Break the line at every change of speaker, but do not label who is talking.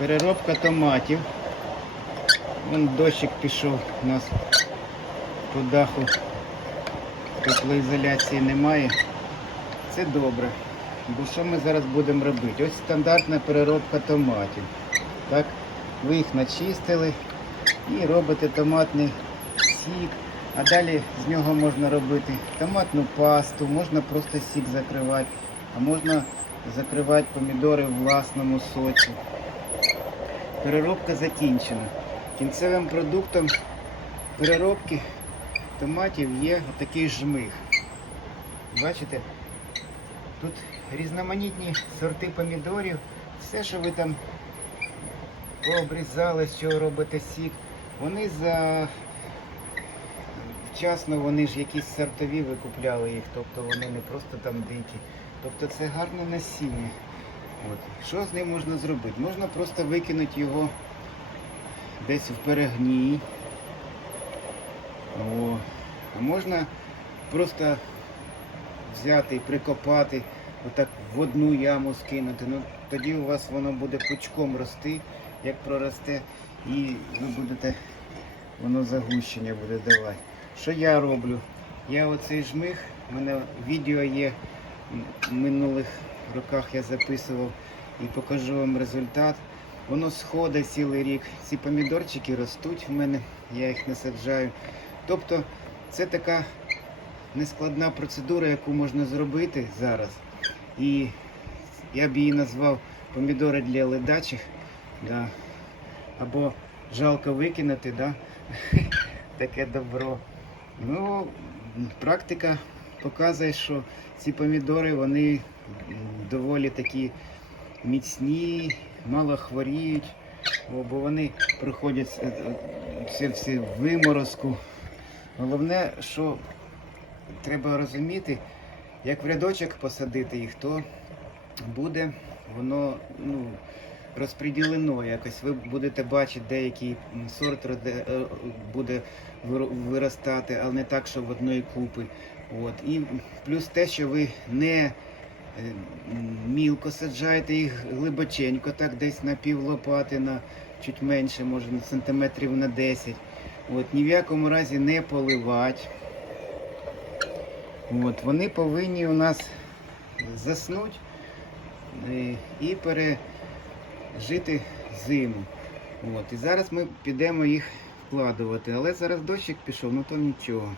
Переробка томатів. Вон дощик пішов у нас по даху. Теплоізоляції немає. Це добре. Бо що ми зараз будемо робити? Ось стандартна переробка томатів. Так, ви їх начистили і робите томатний сік. А далі з нього можна робити томатну пасту, можна просто сік закривати, а можна закривати помідори в власному соці. Переробка закінчена. Кінцевим продуктом переробки томатів є такий жмих. Бачите? Тут різноманітні сорти помідорів. Все, що ви там пообрізали, чого робите сік, вони за вчасно вони ж якісь сортові ви купляли їх, тобто вони не просто там дикі. Тобто це гарне насіння. От. Що з ним можна зробити? Можна просто викинути його десь в перегній. А можна просто взяти і прикопати, отак в одну яму скинути. Ну, тоді у вас воно буде пучком рости, як проросте, і ви будете, воно загущення буде давати. Що я роблю? Я оцей жмих, у мене відео є минулих роках я записував і покажу вам результат. Воно сходить цілий рік. Ці помідорчики ростуть в мене, я їх не саджаю. Тобто це така нескладна процедура, яку можна зробити зараз. І я б її назвав помідори для ледачих. Да. Або жалко викинути, да? таке добро. Ну, практика показує, що ці помідори вони доволі такі міцні, мало хворіють, бо вони проходять е, е, це все виморозку. Головне, що треба розуміти, як в рядочок посадити їх, то буде воно ну, розподілено якось. Ви будете бачити, деякий сорт е, буде виростати, але не так, що в одної купи. От. І плюс те, що ви не е, мілко саджаєте їх глибоченько, так десь на пів лопати, на чуть менше, може на сантиметрів на 10. От, ні в якому разі не поливати. От, вони повинні у нас заснути е, і пережити зиму. От, і зараз ми підемо їх вкладувати. Але зараз дощик пішов, ну то нічого.